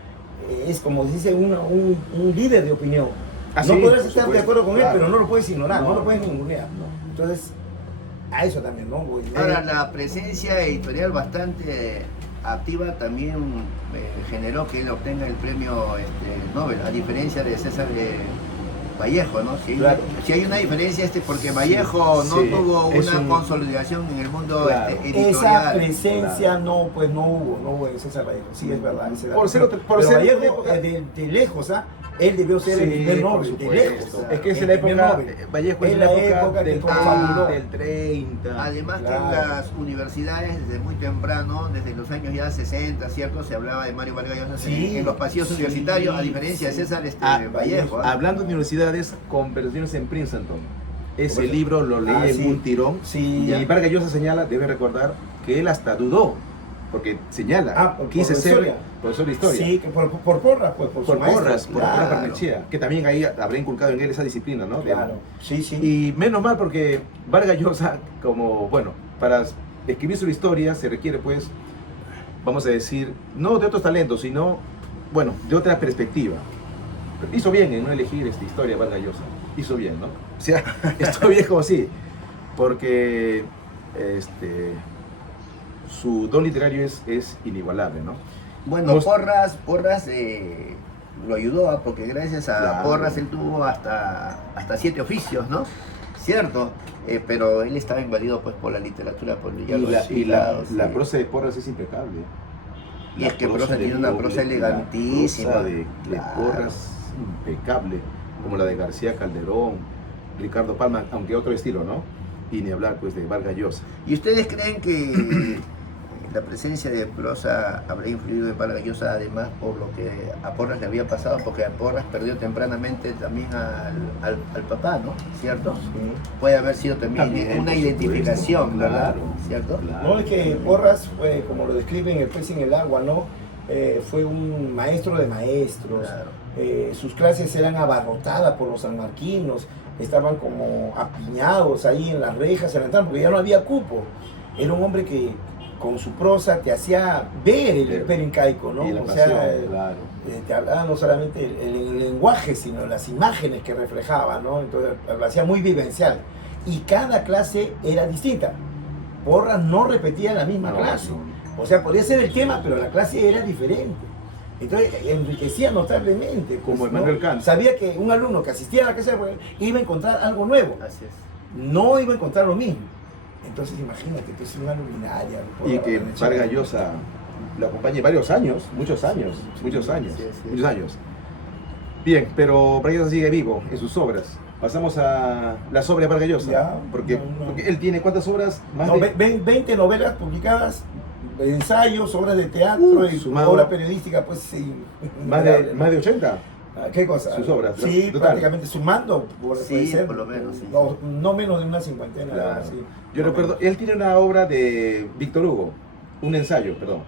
es como dice un líder de opinión. Ah, no sí, podrás por estar de supuesto, acuerdo con claro. él, pero no lo puedes ignorar, no, No, lo puedes ningunear. Entonces, a eso también, ¿no? Ahora, la presencia editorial bastante activa también generó que él obtenga el premio Nobel, a diferencia de César Vallejo, ¿no? Sí, Claro. sí hay una diferencia porque Vallejo no sí, tuvo es una un- consolidación en el mundo Claro. editorial. Esa presencia no hubo en César Vallejo, sí es verdad. ese dato. Por ser otra- por Pero ser Vallejo, época- de lejos, él debió ser el Sí, primer por Nobel, de supuesto. lejos. Es que es el la primer época, Nobel. Vallejo es Es la la época época que del confabuló. 30, del 30. Además que Claro. en las universidades desde muy temprano, desde los años ya 60, ¿cierto? Se hablaba de Mario Vargas Llosa Sí, en los pasillos sí, universitarios, a diferencia de sí. César Vallejo. Vallejo. Hablando de universidades, conversaciones en Princeton. Ese Por eso. libro lo leí en Sí. un tirón. Sí. Y Vargas Llosa señala, debe recordar, que él hasta dudó. Porque señala, Por quise ser historia. profesor de historia. Sí, que por Porras, pues, por su Por maestro. Porras, por Claro, Porras Barnechea, que también ahí habrá inculcado en él esa disciplina, ¿no? Claro, sí, sí. Y menos mal porque Vargas Llosa, como, bueno, para escribir su historia se requiere, pues, vamos a decir, no de otros talentos, sino, bueno, de otra perspectiva. Hizo bien en no elegir esta historia Vargas Llosa. Hizo bien, ¿no? O sea, estuvo bien como sí, porque su don literario es inigualable, ¿no? Bueno, Nos- Porras lo ayudó porque gracias a Claro. Porras él tuvo hasta 7 oficios, ¿no? ¿cierto? Pero él estaba invadido pues por la literatura, por ya Y los la citados, la sí. prosa de Porras es impecable. Y es que Prosa tiene una prosa elegantísima. La prosa de Claro. Porras impecable, como la de García Calderón, Ricardo Palma, aunque otro estilo, ¿no? Y ni hablar pues de Vargas Llosa. ¿Y ustedes creen que la presencia de Prosa habrá influido en Vargas Llosa, además por lo que a Porras le había pasado? Porque a Porras perdió tempranamente también al papá, ¿no? ¿Cierto? Puede haber sido también una por identificación, supuesto, ¿verdad? claro, ¿Cierto? claro. No, es que Porras, como lo describe en El pez en el agua, ¿no? Fue un maestro de maestros. Claro. Sus clases eran abarrotadas por los sanmarquinos, estaban como apiñados ahí en las rejas, en la entrada, porque ya no había cupo. Era un hombre que con su prosa te hacía ver el imperio incaico, ¿no? Y la O pasión, sea, claro. te hablaba no solamente el lenguaje, sino las imágenes que reflejaba, ¿no? Entonces lo hacía muy vivencial. Y cada clase era distinta. Porras no repetía la misma No, clase. no. O sea, podía ser el tema, pero la clase era diferente. Entonces enriquecía notablemente. pues, Como Emmanuel Kant. Sabía que un alumno que asistía a la clase iba a encontrar algo nuevo. Así es. No iba a encontrar lo mismo. Entonces imagínate que es una luminaria. Y que Vargas Llosa lo acompañe varios años, muchos años, Sí, muchos años, sí, sí. muchos años. Bien, pero Vargas Llosa sigue vivo en sus obras. Pasamos a las obras de Vargas Llosa. Ya, porque, no. porque él tiene ¿cuántas obras? Más No, de 20 novelas publicadas, ensayos, obras de teatro y sumado- obra periodística, pues sí. más de 80. ¿Qué cosa? sus obras, Sí, total. prácticamente sumando, puede Sí, ser, por lo menos, sí. No menos de una cincuentena. Claro. Sí. Yo No recuerdo, menos. él tiene una obra de Víctor Hugo, un ensayo, perdón.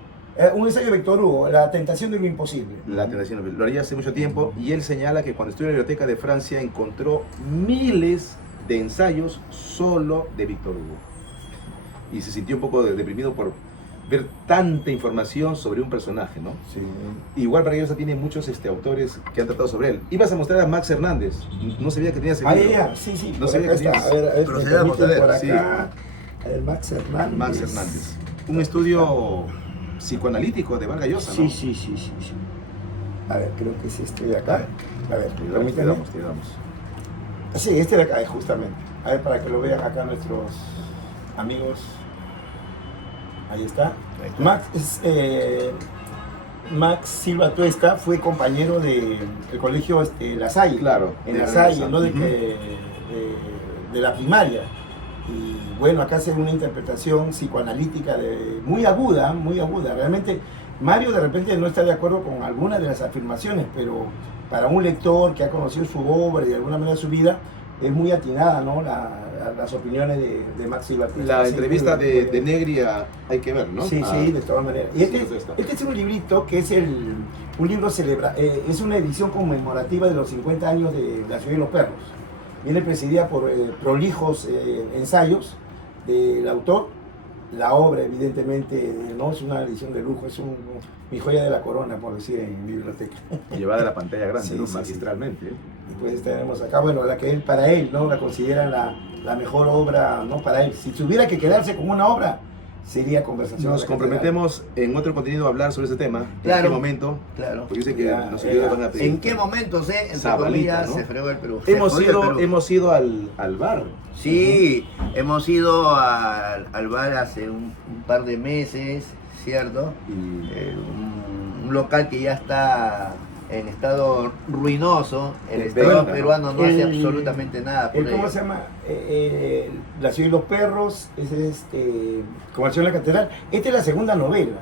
Un ensayo de Víctor Hugo, La tentación de lo imposible. La tentación, lo haría hace mucho tiempo, y él señala que cuando estuvo en la biblioteca de Francia encontró miles de ensayos solo de Víctor Hugo. Y se sintió un poco deprimido por ver tanta información sobre un personaje, ¿no? Sí. Igual Vargas Llosa tiene muchos autores que han tratado sobre él. Ibas a mostrar a Max Hernández, no sabía que tenía ese libro. Ya, sí, sí. No por sabía acá que está. tenías. A ver, Procedamos, me permiten a ver, por sí. acá. A ver, Max Hernández. Max Hernández. Un estudio psicoanalítico de Vargas Llosa, ¿no? Sí. A ver, creo que es este de acá. A ver, Te permíteme. damos. Sí, este de acá es justamente. A ver, para que lo vean acá nuestros amigos. Ahí está. Ahí está. Max Silva Tuesta fue compañero del colegio La Salle. Claro, En de La Salle, Argenza. ¿no? Ujú. De la primaria. Y bueno, acá hace una interpretación psicoanalítica muy aguda, muy aguda. Realmente, Mario de repente no está de acuerdo con algunas de las afirmaciones, pero para un lector que ha conocido su obra y de alguna manera su vida, es muy atinada, ¿no? Las opiniones de Max Silva Tuesta. La Sí, entrevista muy- de Negria hay que ver, ¿no? Sí, Ah, sí, de todas maneras. Y sí, eso está. este es un librito que es un libro es una edición conmemorativa de los 50 años de La ciudad de los perros. Viene presidida por prolijos ensayos del autor. La obra, evidentemente, no es una edición de lujo, es mi joya de la corona, por decir, en mi biblioteca. Llevada a la pantalla grande, Sí, ¿no? sí, Magistralmente. Y pues tenemos acá, bueno, la que él, para él, ¿no? La considera la mejor obra, ¿no? Para él. Si tuviera que quedarse con una obra, sería Conversación. Nos de la Catedral. comprometemos en otro contenido a hablar sobre ese tema. Claro. ¿En qué momento? Claro. Porque dice que Ya, los seguidores ya. van a pedir. ¿En qué momento entre Zabalita, comillas, ¿no? se fregó el Perú? Se Hemos jodió el ido, Perú. hemos ido al bar. Sí, hemos ido al bar hace un par de meses, ¿cierto? Y Un local que ya está en estado ruinoso. El De Estado venta, ¿no? peruano no hace El- absolutamente nada por ¿Cómo ello. se llama? La ciudad y los perros, es Conversación de la Catedral. Esta es la segunda novela.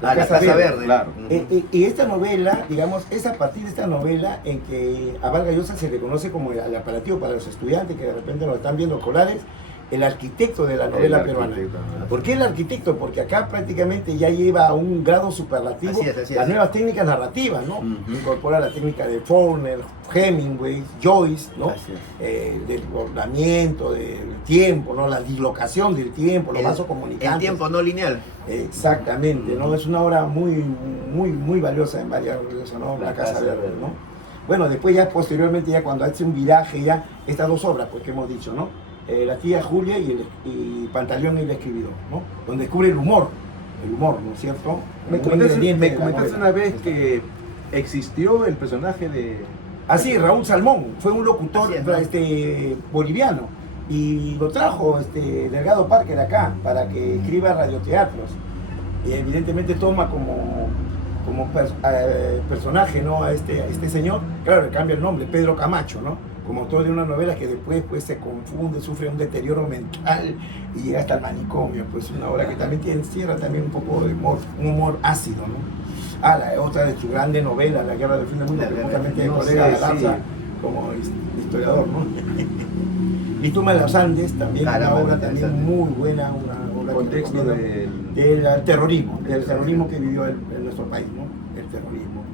Ah, la Casa Verde. claro. Ujú. Y esta novela, digamos, es a partir de esta novela en que a Vargas Llosa se le conoce como el apelativo para los estudiantes que de repente nos están viendo escolares, el arquitecto de la novela peruana. ¿Por qué el arquitecto? Porque acá prácticamente ya lleva a un grado superlativo Así es, así las es. nuevas técnicas narrativas, ¿no? Ujú. Incorpora la técnica de Faulkner, Hemingway, Joyce, ¿no? Así es. Del bordamiento, del tiempo, ¿no? La dislocación del tiempo, los vasos El comunicantes. tiempo no lineal. Exactamente, ¿no? Es una obra muy valiosa en varias cosas, ¿no? La Casa Verde, ¿no? Bueno, después ya posteriormente, ya cuando hace un viraje, ya estas dos obras, pues que hemos dicho, ¿no? La tía Julia y Pantaleón y el escribidor, ¿no? Donde descubre el humor, ¿no es cierto? Me Un comentaste, ingrediente me de la comentaste novela. una vez que existió el personaje de... Ah, sí, Raúl Salmón, fue un locutor Así es, ¿no? boliviano. y lo trajo Delgado Parker acá para que escriba radioteatros. Y evidentemente toma como personaje, ¿no? a este señor, claro, le cambia el nombre, Pedro Camacho, ¿no? Como autor de una novela que después pues, se confunde, sufre un deterioro mental y llega hasta el manicomio. Pues una obra que también encierra también un poco de humor, un humor ácido, ¿no? La otra de su grande novela, La Guerra del Fin del Mundo, que justamente el colega Galarza como historiador, ¿no? Y Tuma de los Andes, también una obra también muy buena, una obra contexto del terrorismo que vivió en nuestro país, ¿no? El terrorismo.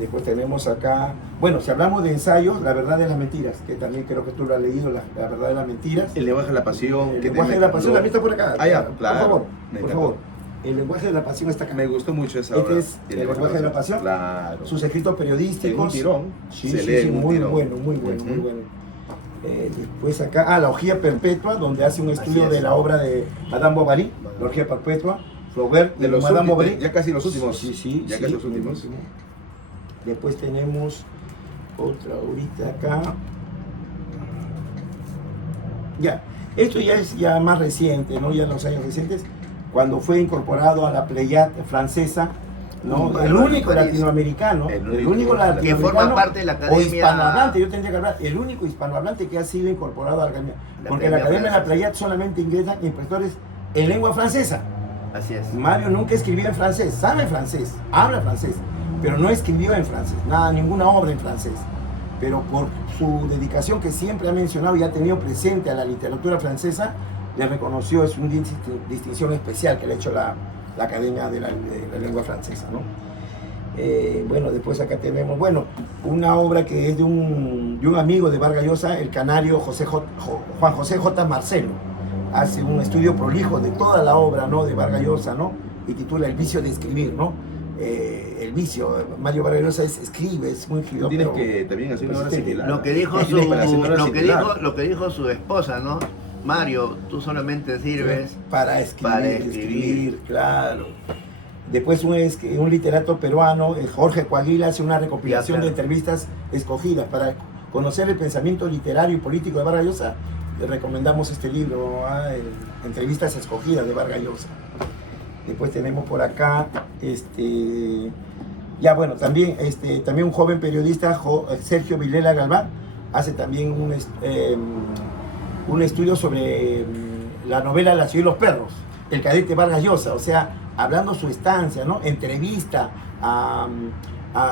Después tenemos acá, bueno, si hablamos de ensayos, La Verdad de las Mentiras, que también creo que tú lo has leído, La Verdad de las Mentiras. El lenguaje de la pasión. El lenguaje de la pasión también está por acá. Ya, claro. Por favor. El lenguaje de la pasión está acá. Me gustó mucho esa obra. Es el lenguaje de la pasión. Claro. Sus escritos periodísticos. Un tirón. Sí, muy bueno, muy bueno. Después acá, La Orgía Perpetua, donde hace un estudio de la obra de Madame Bovary, La Orgía Perpetua, Flaubert, de los Madame últimos, Bovary. Ya casi los últimos. Ya casi los últimos. Después tenemos otra ahorita acá. Ya, esto ya es ya más reciente, ¿no? Ya en los años recientes, cuando fue incorporado a la Pléiade francesa, ¿no? El único latinoamericano, el único latinoamericano que forma parte de la academia, o hispanohablante, yo tendría que hablar, el único hispanohablante que ha sido incorporado a la academia, porque la academia de la Pléiade solamente ingresan inspectores en lengua francesa. Así es. Mario nunca escribió en francés, sabe francés, habla francés, pero no escribió en francés, ninguna obra en francés. Pero por su dedicación que siempre ha mencionado y ha tenido presente a la literatura francesa, le reconoció, es una distinción especial que le ha hecho la Academia de la Lengua Francesa, ¿no? Bueno, después acá tenemos, una obra que es de un amigo de Vargas Llosa, el canario Juan José J. Marcelo. Hace un estudio prolijo de toda la obra, ¿no? de Vargas Llosa, ¿no? Y titula El vicio de escribir, ¿no? El vicio, Mario Vargas Llosa escribe, es muy escritor. Tienes que también hacer una obra similar. Lo que dijo su esposa, ¿no? Mario, tú solamente sirves para escribir, claro. Después un literato peruano, Jorge Coaguila, hace una recopilación de entrevistas escogidas para conocer el pensamiento literario y político de Vargas Llosa. Le recomendamos este libro, Entrevistas escogidas de Vargas Llosa. Después tenemos por acá, también un joven periodista, Sergio Vilela Galván, hace también un estudio sobre la novela La ciudad y los perros, el cadete Vargas Llosa, o sea, hablando su estancia, ¿no? Entrevista a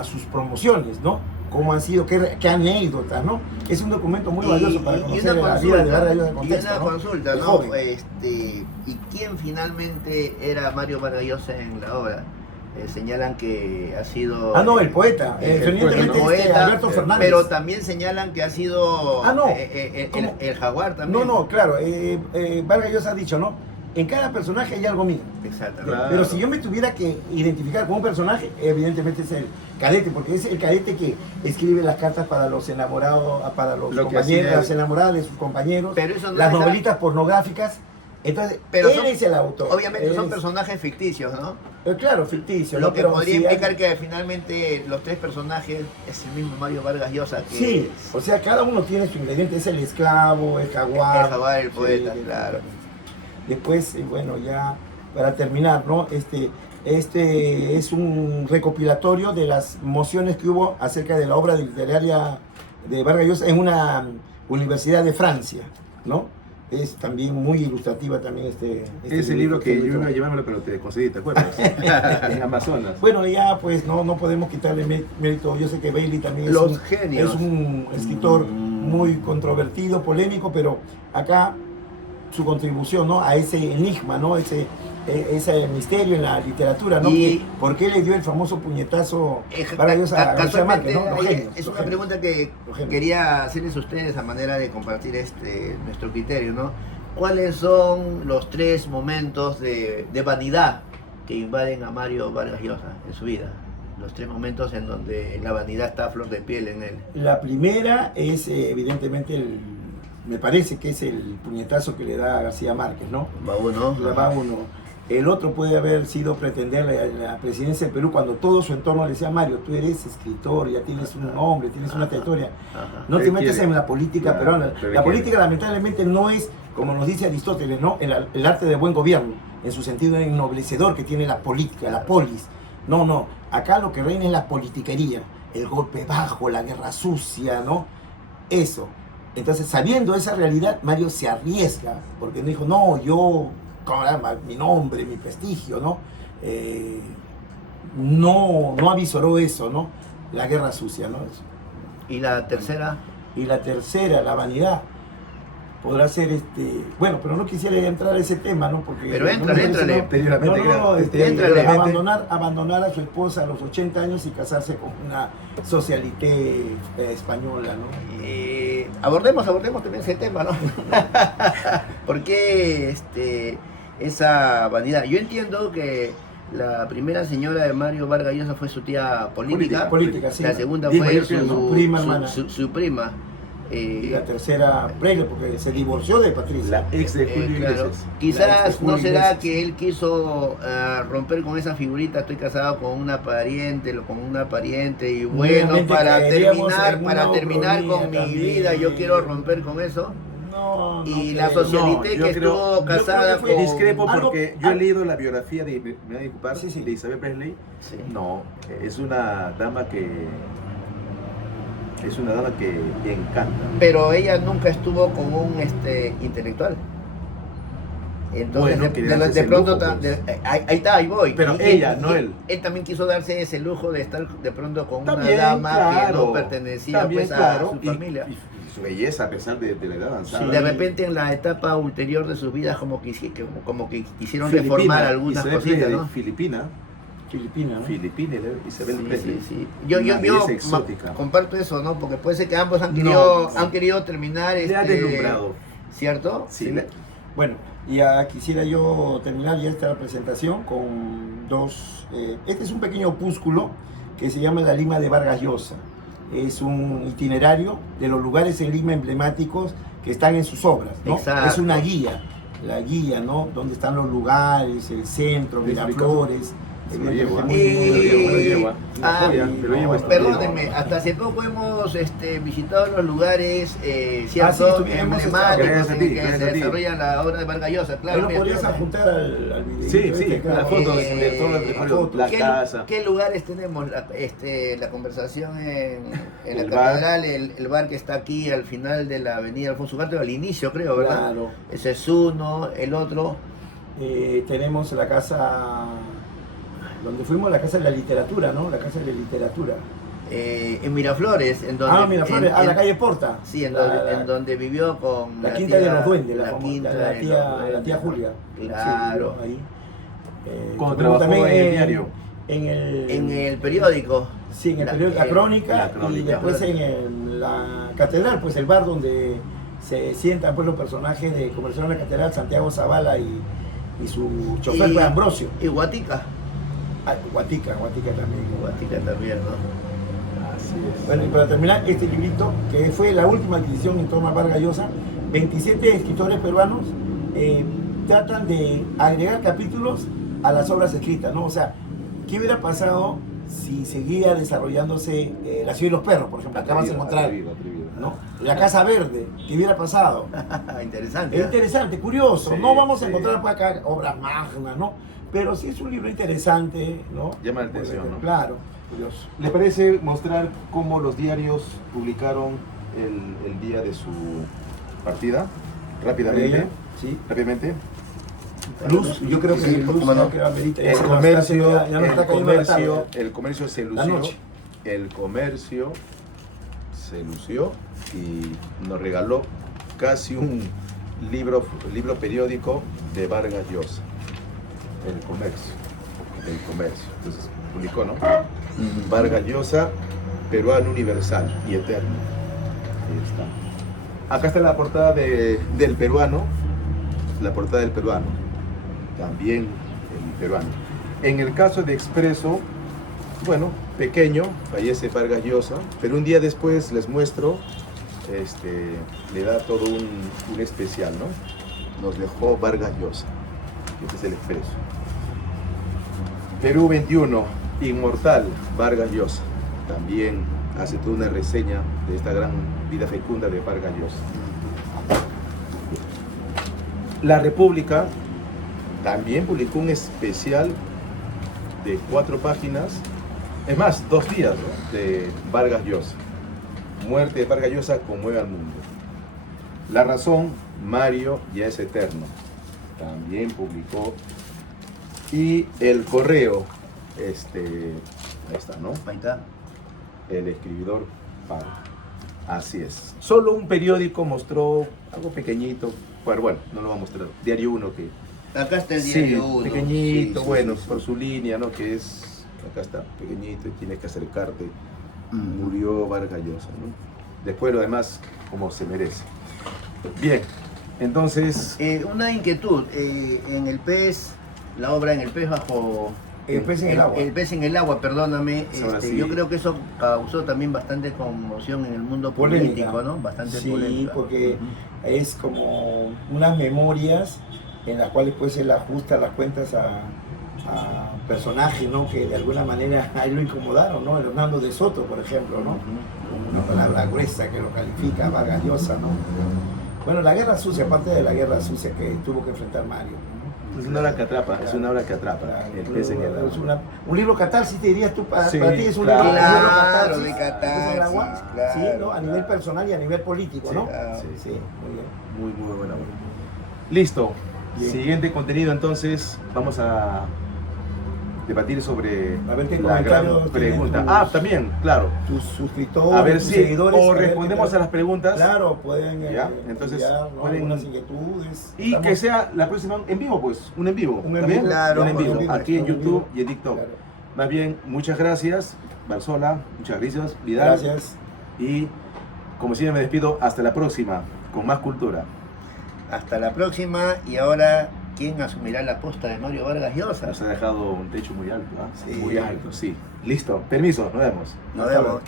sus promociones, ¿no? Cómo han sido, qué anécdotas, ¿no? Es un documento muy valioso para conocer la vida de Vargas Llosa en contexto, y una consulta, ¿no? Joven. ¿Y quién finalmente era Mario Vargas Llosa en la obra? Señalan que ha sido... el poeta. El poeta, Alberto Fernández. Pero también señalan que ha sido el jaguar también. Claro. Vargas Llosa ha dicho, ¿no? En cada personaje hay algo mío. Exacto. Claro. Pero si yo me tuviera que identificar con un personaje, evidentemente es el cadete, porque es el cadete que escribe las cartas para los enamorados, para los compañeros, las enamoradas de sus compañeros, pero eso no las novelitas pornográficas. Entonces, él es el autor. Obviamente son personajes ficticios, ¿no? Claro, ficticios. Lo que podría implicar que finalmente los tres personajes es el mismo Mario Vargas Llosa. Sí, o sea, cada uno tiene su ingrediente, es el esclavo, el jaguar. El jaguar, el poeta, claro. Después, ya para terminar, ¿no? Este es un recopilatorio de las mociones que hubo acerca de la obra literaria de Vargas Llosa en una universidad de Francia, ¿no? Es también muy ilustrativa también ese libro que yo iba a llevármelo, pero te concedí, ¿te acuerdas? En Amazonas. Bueno, ya pues no podemos quitarle mérito. Yo sé que Bailey también es un escritor muy controvertido, polémico, pero acá su contribución, ¿no? A ese enigma, ¿no? Ese misterio en la literatura, ¿no? ¿Por qué le dio el famoso puñetazo para Dios a García Márquez, ¿no? Es una pregunta que quería hacerles a ustedes a manera de compartir nuestro criterio, ¿no? ¿Cuáles son los tres momentos de vanidad que invaden a Mario Vargas Llosa en su vida? Los tres momentos en donde la vanidad está a flor de piel en él. La primera es evidentemente me parece que es el puñetazo que le da a García Márquez, ¿no? Va uno. Va uno. El otro puede haber sido pretender la presidencia del Perú cuando todo su entorno le decía, Mario, tú eres escritor, ya tienes un nombre, tienes una trayectoria. No te metes en la política peruana. La política lamentablemente no es, como nos dice Aristóteles, ¿no? El arte de buen gobierno, en su sentido ennoblecedor que tiene la política, la polis. No, no. Acá lo que reina es la politiquería, el golpe bajo, la guerra sucia, ¿no? Eso. Entonces, sabiendo esa realidad, Mario se arriesga, porque dijo, no, yo, caramba, mi nombre, mi prestigio, ¿no? No avisoró eso, ¿no? La guerra sucia, ¿no? ¿Y la tercera? Y la tercera, la vanidad, podrá ser bueno, pero no quisiera entrar a ese tema, ¿no? Porque pero éntrale. Abandonar a su esposa a los 80 años y casarse con una socialité española, ¿no? Abordemos también ese tema, ¿no? ¿Por qué esa vanidad? Yo entiendo que la primera señora de Mario Vargas Llosa fue su tía política, sí. La segunda Dijo fue su prima hermana. Su prima. Y la tercera, Pregle, porque se divorció de Patricia. La ex de Julio Iglesias. Quizás no será que él quiso romper con esa figurita, estoy casado con una pariente, y bueno, para terminar con mi vida, yo quiero romper con eso. Y la socialité que estuvo casada con... Discrepo porque yo he leído la biografía de Isabel Presley. Sí. No, es una dama que encanta. Pero ella nunca estuvo con un intelectual. Entonces, bueno, de pronto, ahí voy. Pero ella, no él. Él también quiso darse ese lujo de estar de pronto con También, una dama claro, que no pertenecía pues, a su familia. Y su belleza, a pesar de la edad avanzada. Sí, de repente en la etapa ulterior de sus vidas como que quisieron reformar algunas cositas, ¿no? Filipina, Isabel Presley. Sí. Yo comparto eso, ¿no? Porque puede ser que ambos han querido terminar le ha deslumbrado. ¿Cierto? Sí. Bueno, ya quisiera yo terminar ya esta presentación con dos... este es un pequeño opúsculo que se llama La Lima de Vargas Llosa. Es un itinerario de los lugares en Lima emblemáticos que están en sus obras, ¿no? Exacto. Es una guía, la guía, ¿no? Donde están los lugares, el centro, Miraflores. Me lo llevo. Perdónenme, hasta hace poco hemos visitado los lugares cierto, emblemáticos en que se desarrolla la obra de Vargas Llosa. Claro, ¿lo podrías adjuntar al video? Sí, las fotos de todo el recorrido, la casa. ¿Qué lugares tenemos? La conversación en la El catedral, el bar que está aquí al final de la avenida Alfonso Ugarte, al inicio creo, ¿verdad? Claro. Ese es uno, el otro. Tenemos la casa... donde fuimos, la Casa de la Literatura, ¿no? La Casa de la Literatura. En Miraflores, en donde... Miraflores, la calle Porta. Sí, en donde vivió con... La Quinta de los Duendes, la tía Julia. Claro. Sí, ahí. Cuando trabajó también en el diario. En el periódico. Sí, en el periódico, la Crónica, y después en la Catedral, pues el bar donde se sientan pues, los personajes de Conversación en la Catedral, Santiago Zavala y su chofer fue Ambrosio. Y Guatica. Guatica también. Guatica también, ¿no? Así es. Bueno, y para terminar, este librito, que fue la última adquisición en torno a Vargas Llosa, 27 escritores peruanos tratan de agregar capítulos a las obras escritas, ¿no? O sea, ¿qué hubiera pasado si seguía desarrollándose La Ciudad y los Perros, por ejemplo? Acá vas a encontrar, ¿no? La Casa Verde, ¿qué hubiera pasado? Interesante. Es interesante, curioso. Sí, no vamos a encontrar por acá obras magnas, ¿no? Pero sí es un libro interesante, ¿no? Llama la atención, ¿no? Claro, curioso. ¿Les parece mostrar cómo los diarios publicaron el día de su partida? Rápidamente. Sí. Rápidamente. Luz, yo creo que Luz, el comercio se lució. El comercio se lució y nos regaló casi un libro periódico de Vargas Llosa. El comercio. Entonces publicó, ¿no? Vargas Llosa, peruano universal y eterno. Ahí está. Acá está la portada del peruano. La portada del peruano. También el peruano. En el caso de Expreso, bueno, pequeño, fallece Vargas Llosa, pero un día después les muestro, le da todo un especial, ¿no? Nos dejó Vargas Llosa. Este es el Expreso. Perú 21, Inmortal, Vargas Llosa. También hace toda una reseña de esta gran vida fecunda de Vargas Llosa. La República también publicó un especial de 4 páginas, es más, 2 días, ¿no?, de Vargas Llosa. Muerte de Vargas Llosa conmueve al mundo. La Razón, Mario ya es eterno. También publicó. Y El Correo, ahí está, ¿no? Ahí está. El escribidor Pablo. Así es. Solo un periódico mostró algo pequeñito, pero bueno, no lo va a mostrar. Diario 1 que... Acá está el Sí, diario 1. pequeñito, Sí, bueno, sí, por sí. su línea, ¿no? Que es, acá está, pequeñito, y tienes que acercarte. Mm. Murió Vargas Llosa, ¿no? Después lo demás, como se merece. Bien, entonces, Una inquietud, en el pez, la obra En el pez bajo... El pez en el agua. El pez en el agua, perdóname. Ahora sí. Yo creo que eso causó también bastante conmoción en el mundo Polémica. político, ¿no? Bastante Sí, polémica. porque Ujú. es como unas memorias en las cuales pues él ajusta las cuentas a personajes, ¿no?, que de alguna manera a él lo incomodaron, ¿no? Hernando de Soto, por ejemplo, ¿no? Una palabra gruesa que lo califica, Vargas Llosa, ¿no? Bueno, la guerra sucia, aparte de la guerra sucia que tuvo que enfrentar Mario, ¿no? es una obra que atrapa, es una obra que atrapa. Claro, El pez en el agua. es un libro catarsis, te dirías tú, Sí, para ti es un claro. libro Claro, catarsis, de El pez en el agua, catarsis, claro, sí, ¿no? A nivel claro. personal y a nivel político, Sí, ¿no? claro. Sí, muy bien. Muy buena obra. Listo. Bien. Siguiente contenido, entonces, vamos a debatir sobre A ver qué la gran comentarios pregunta. tienen Ah, tus- también, claro. Tus suscriptores, A ver tus si seguidores. o a ver respondemos qué a las preguntas. Claro, pueden Ya, entonces, enviar, ¿no?, pueden- algunas inquietudes. Y que sea la próxima en vivo, pues, un en vivo. Un en ¿también? vivo, claro, un en vivo, por supuesto, aquí en un en YouTube vivo. y en TikTok. Claro. Más bien, muchas gracias, Barzola, muchas gracias, Vidal. Gracias. Y como siempre me despido, hasta la próxima, con más cultura. Hasta la próxima. Y ahora, ¿quién asumirá la posta de Mario Vargas Llosa? Nos ha dejado un techo muy alto, ¿ah? Sí. Muy alto, sí. Listo, permiso, nos vemos. Nos vemos.